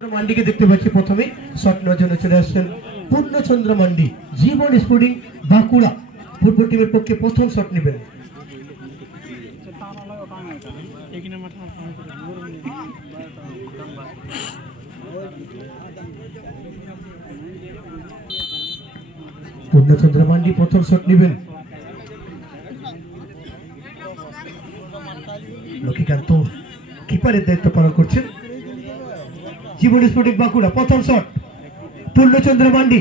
মান্ডিকে দেখতে পাচ্ছি প্রথমে শট নেওয়ার জন্য চলে আসছেন পূর্ণচন্দ্র মান্ডি। জীবন স্পোর্টিং বাঁকুড়া ফুটবল টিমের পক্ষে প্রথম শট নেবেন। পূর্ণচন্দ্র মান্ডি প্রথম শট নেবেন। লক্ষ্মীকান্ত কিপারের দায়িত্ব পালন করছেন। জীবন স্পোর্টিং বাঁকুড়া প্রথম শট পূর্ণচন্দ্র মান্ডি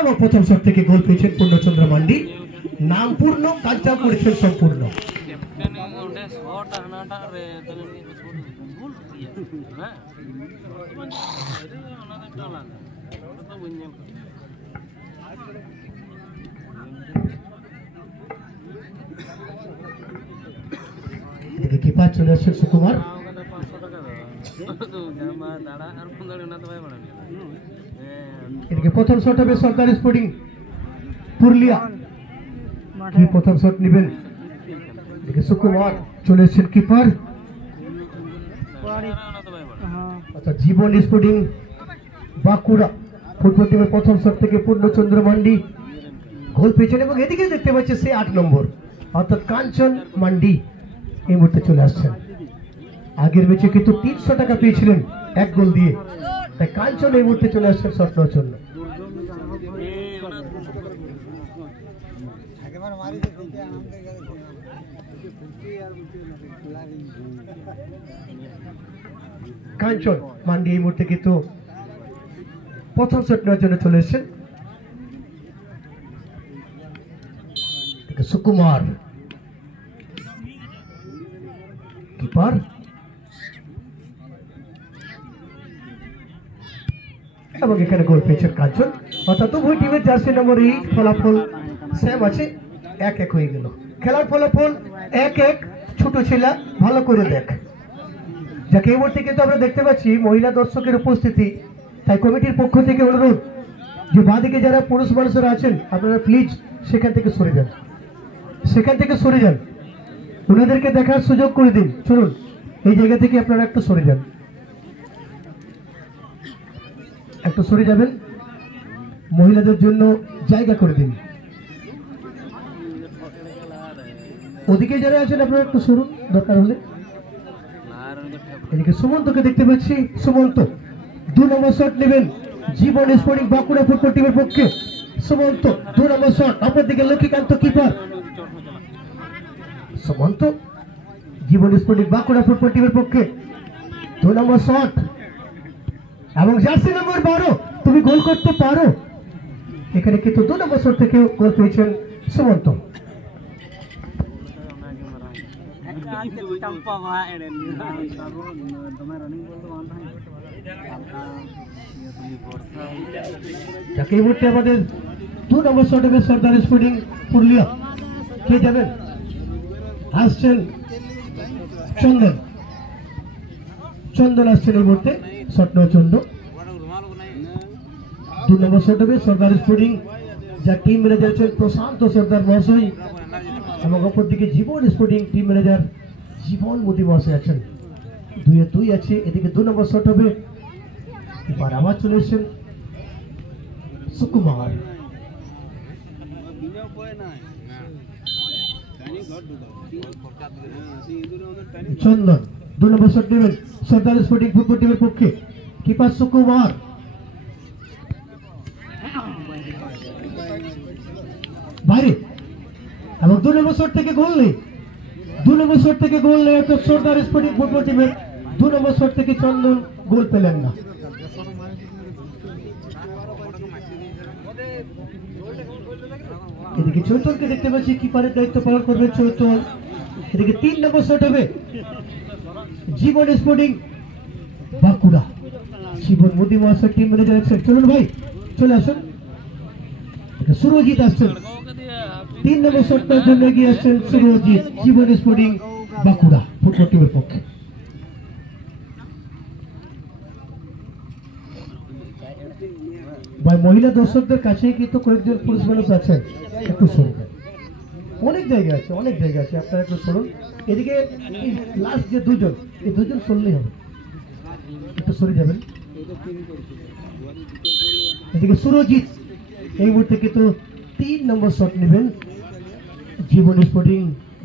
এবং প্রথম শট থেকে গোল পেয়েছেন পূর্ণচন্দ্র মান্ডি। নাম পূর্ণ, কাজটা করেছেন সম্পূর্ণ। কিপার চলে আসছেন সুকুমার। প্রথম শট হবে সরকারি স্পোর্টিং পুরুলিয়া। কি প্রথম শট নেবেন? সুকুমার চলে এসেছেন কিপার। আচ্ছা, জীবন স্পোর্টিং বাঁকুড়া ফুটবল টিমের প্রথম শট থেকে পূর্ণচন্দ্র মান্ডি গোল পেয়েছেন এবং এদিকে দেখতে পাচ্ছে সে 8 নম্বর অর্থাৎ কাঞ্চন মান্ডি এই মুহূর্তে চলে আসছেন। আগের ম্যাচে কিন্তু 300 টাকা পেয়েছিলেন এক গোল দিয়ে, তাই কাঞ্চন এই মুহূর্তে চলে আসছেন শট নেওয়ার জন্য। কাঞ্চন মান্ডি এই মুহূর্তে কিন্তু প্রথম শট নেওয়ার জন্য চলে এসেছেন। সুকুমার কিপার এবং এখানে গোল পেয়েছেন কাঞ্চন। অর্থাৎ উভয় টিমের জার্সি নম্বর 8 ফলাফল সেম আছে, 1-1 হয়ে গেল। খেলার ফলাফল 1-1। ছোট ছেলে ভালো করে দেখ, যাকে এই মুহূর্তে কিন্তু আমরা দেখতে পাচ্ছি মহিলা দর্শকের উপস্থিতি, তাই কমিটির পক্ষ থেকে অনুরোধ যে বাঁদিকে যারা পুরুষ মানুষরা আছেন আপনারা প্লিজ সেখান থেকে সরে যান, সেখান থেকে সরে যান, ওনাদেরকে দেখার সুযোগ করে দিন। চলুন এই জায়গা থেকে আপনারা একটু সরে যান, একটু সরে যাবেন, মহিলাদের জন্য জায়গা করে দিন। ওদিকে যারা আছেন আপনারা একটু সরুন দরকার হলে। এদিকে সুমন্তকে দেখতে পাচ্ছি। সুমন্ত 2 নম্বর শট নেবেন জীবন স্পোর্টিং বাঁকুড়া ফুটবল টিমের পক্ষে। সুমন্ত 2 নম্বর শট। অপরদিকে লক্ষ্মীকান্ত কিপার। সুমন্ত জীবন স্পোর্টিং বাঁকুড়া ফুটবল টিমের পক্ষে 2 নম্বর শট এবং জার্সি নম্বর 12 তুমি গোল করতে পারো। এখানে কিন্তু 2 নম্বর শট থেকে গোল পেয়েছেন সুমন্ত। যাকে এই মুহূর্তে আমাদের 2 নম্বর শট হবে সরকারি স্পোর্টিং পুরুলিয়া। কে যাবেন? আসছেন চন্দন। চন্দন আসছেন এই মুহূর্তে শট নেওয়ার জন্য। 2 নম্বর শট হবে সরকারি স্পোর্টিং, যার টিম ম্যানেজার আছেন প্রশান্ত সরকার মহাশয় এবং অপরদিকে জীবন স্পোর্টিং টিম ম্যানেজার জীবন মোদী মহাশয় আছেন। 2-2 আছে। এদিকে 2 নম্বর শট হবে। এবার আবার চলে এসেছেন সুকুমার। চন্দন 2 নম্বর শট নেবেন সরকারি স্পোর্টিং ফুটবল টিমের পক্ষে। কিপার সুকুমার। বাইরে এবং 2 নম্বর শট থেকে গোল নেই। 2 নম্বর শট থেকে গোল নেই সরকারি স্পোর্টিং ফুটবল টিমের। 2 নম্বর শট থেকে চন্দন গোল পেলেন না। এদিকে চৈতনকে দেখতে পাচ্ছি কিপারের দায়িত্ব পালন করবে চৈতন। এদিকে 3 নম্বর শট হবে জীবন স্পোর্টিং বাঁকুড়া। জীবন মোদী মহাশয় টিম ম্যানেজার আছেন। চলুন ভাই চলে আসুন। সুরজিৎ আসছেন 3 নম্বর শটটার জন্য এগিয়ে আসছেন সুরজিৎ জীবন স্পোর্টিং বাঁকুড়া ফুটবল টিমের পক্ষে। ভাই মহিলা দর্শকদের কাছে কিন্তু কয়েকজন পুরুষ মানুষ আছেন, একটু সরে অনেক জায়গা আছে, অনেক জায়গা আছে, আপনারা একটু সরুন। এদিকে লাস্ট যে দুজন, এই দুজন চললেই হবে। একটু সরে যাবেন। এদিকে সুরজিৎ এই মুহূর্তে কিন্তু 3 নম্বর শট নেবেন জীবন স্পোর্টিং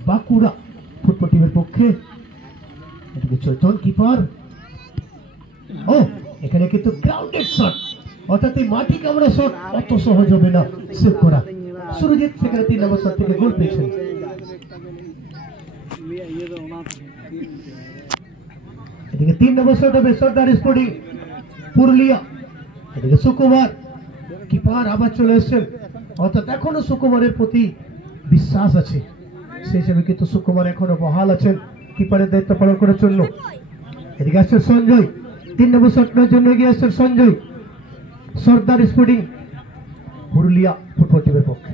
বাঁকুড়া ফুটবল টিমের পক্ষে। এদিকে চৈতন কিপার, ও এখানে কিন্তু গ্রাউন্ডেড শট, অর্থাৎ এই মাটি কামড়া শট অত সহজ হবে না সেভ করা। সুরজিৎ সেখানে 3 নম্বর শট থেকে গোল পেয়েছেন। এদিকে 3 নম্বর শট হবে সর্দার স্পোর্টিং পুরুলিয়া। এদিকে সুকুমার কিপার আবার চলে এসেছেন, অর্থাৎ এখনো সুকুমারের প্রতি বিশ্বাস আছে, সেই হিসেবে কিন্তু সুকুমার এখনো বহাল আছেন কিপারের দায়িত্ব পালন করার জন্য। এদিকে আসছে সঞ্জয়, 3 নম্বর শট নেওয়ার জন্য এগিয়ে আসছেন সঞ্জয় সর্দার স্পোর্টিং পুরুলিয়া ফুটবল টিমের পক্ষে।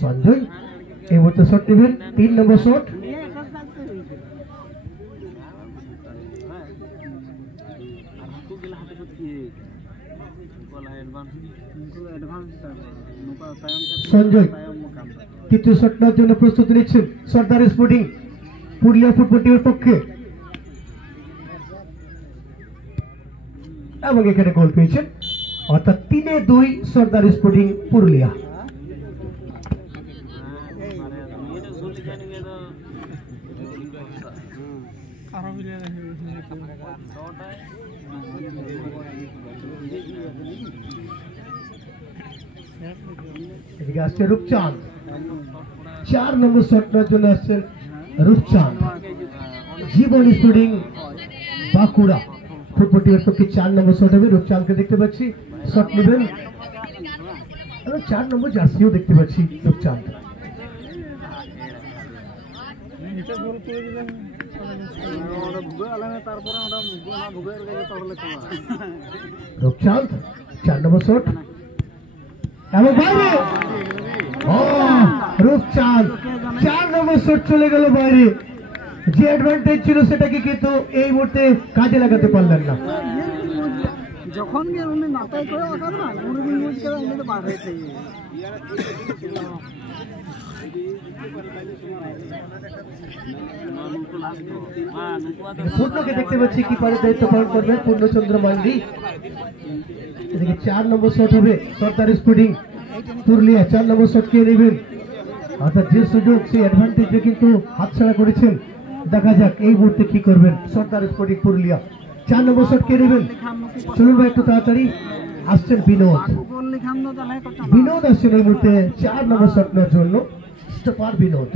সঞ্জয় এই মুহূর্তে শট নেবেন 3 নম্বর শট। সঞ্জয় তৃতীয় শট নেওয়ার জন্য প্রস্তুতি নিচ্ছেন সর্দার স্পোর্টিং পুরুলিয়া ফুটবল টিমের পক্ষে, এবং এখানে গোল পেয়েছেন, অর্থাৎ 3-2 সর্দার স্পোর্টিং পুরুলিয়া। এদিকে আসছে রূপচাঁদ, 4 নম্বর শট নেওয়ার জন্য আসছেন রূপচাঁদ জীবন স্পোর্টিং বাঁকুড়া ফুটবল টিমের পক্ষে। 4 নম্বর শট হবে, রূপচাঁদকে দেখতে পাচ্ছি শট নেবেন, এবং 4 নম্বর জার্সিও দেখতে পাচ্ছি রূপচাঁদ। রূপচাঁদ 4 নম্বর শট, এবং বাইরে রূপচাঁদ 4 নম্বর শট চলে গেল বাইরে। যে অ্যাডভান্টেজ ছিল সেটাকে কিন্তু এই মুহূর্তে কাজে লাগাতে পারলেন না। যখন উনি মাথায় করে পূর্ণকে দেখতে পাচ্ছি কিপারের দায়িত্ব পালন করবেন পূর্ণচন্দ্র মান্ডি। এদিকে 4 নম্বর শট হবে সর্দার স্পোর্টিং পুরুলিয়া, 4 নম্বর শট কে নেবেন, অর্থাৎ যে সুযোগ সেই অ্যাডভান্টেজে কিন্তু হাতছাড়া করেছেন। দেখা যাক এই মুহূর্তে কি করবেন সর্দার স্পোর্টিং পুরুলিয়া। 4 নম্বর শট কে নেবেন, চলুন ভাই একটু তাড়াতাড়ি। আসছেন বিনোদ, বিনোদ আসছেন এই মুহূর্তে 4 নম্বর শট নেওয়ার জন্য, স্টপার বিনোদ।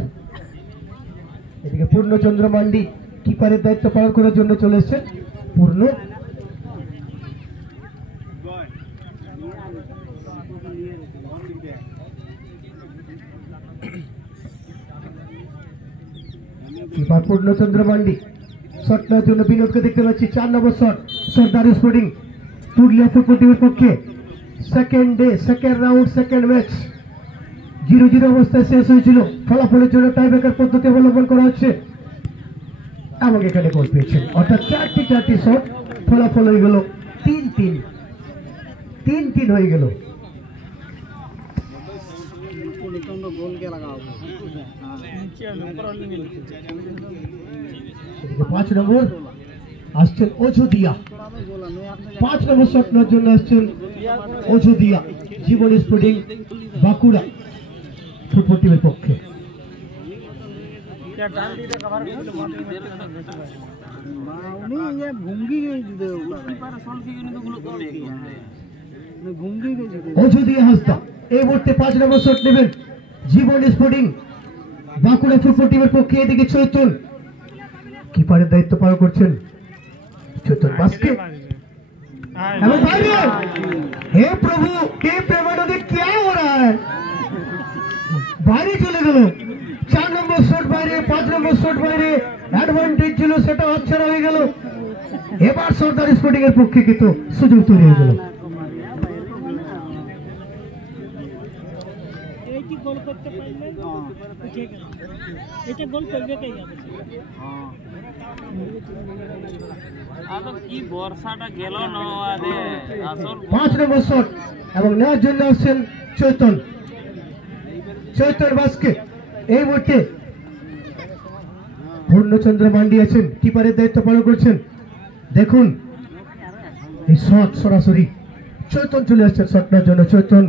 এদিকে পূর্ণচন্দ্র মান্ডি কিপারের দায়িত্ব পালন করার জন্য চলে এসেছেন পূর্ণ। কিপার পূর্ণচন্দ্র মান্ডি শট নেওয়ার জন্য বিনোদকে দেখতে পাচ্ছি। 4 নম্বর শট সর্দার স্পোর্টিং পুরুলিয়া ফুটবল টিমের পক্ষে। সেকেন্ড রাউন্ড সেকেন্ড ম্যাচ 0-0 অবস্থায় শেষ হয়েছিল, ফলাফলের জন্য টাইব্রেকার পদ্ধতি অবলম্বন করা হচ্ছে, এবং এখানে গোল পেয়েছেন, অর্থাৎ 4টি শট, ফলাফল হয়ে গেল 3-3 হয়ে গেল। 5 নম্বর আসছেন অযোধ্যা, 5 নম্বর শট নেওয়ার জন্য আসছেন অযোধ্যা জীবন স্পোর্টিং বাঁকুড়া ফুটবল টিমের পক্ষে। অযোধ্যা হাসদা এই মুহূর্তে 5 নম্বর শট নেবেন জীবন স্পোর্টিং বাঁকুড়া ফুটবল টিমের পক্ষে। এদিকে চৈতন কিপারের দায়িত্ব পালন করছেন, চৈতন বাস্কেট, এবং বাইরে। হে প্রভু হে প্রেমানন্দে क्या हो रहा है, বাইরে চলে গেল। 4 নম্বর শট বাইরে, 5 নম্বর শট বাইরে, অ্যাডভান্টেজ ছিল সেটা হাতছাড়া হয়ে গেল। এবার সর্দার স্পোর্টিং এর পক্ষে কিন্তু সুযোগ তৈরি হয়ে গেল। পাঁচ নম্বর শট এবং নেওয়ার জন্য আসছেন চৈতন বাস্কেট। এই মুহূর্তে পূর্ণচন্দ্র মান্ডি আছেন, কিপারের দায়িত্ব পালন করছেন। দেখুন এই শট সরাসরি চৈতন চলে আসছেন শটটার জন্য। চৈতন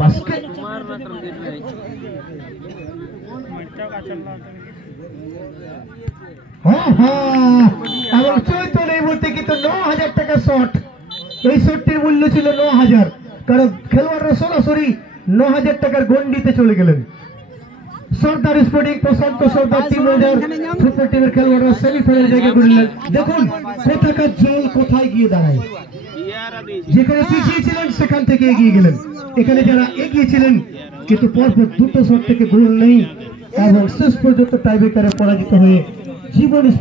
বাস্কেট, এবং চৈতন এই মুহূর্তে কিন্তু 9,000 টাকা শট। এই শটটির মূল্য ছিল 9,000, কারণ খেলোয়াড়রা সরাসরি 9,000 টাকার গন্ডিতে চলে গেলেন। সর্দার স্পোর্টিং প্রশান্ত সর্দার টিম লিডার ফুটবল টিমের খেলোয়াড়রা সেমিফাইনাল জায়গা করলেন। দেখুন কোথাকার জল কোথায় গিয়ে দাঁড়ায়। যেখানে পিছিয়ে ছিলেন সেখান থেকে এগিয়ে গেলেন। এখানে যারা এগিয়ে ছিলেন কিন্তু পরপর দুটো শট থেকে গোল নেই এবং শেষ পর্যন্ত টাইব্রেকারে পরাজিত হয়ে জীবন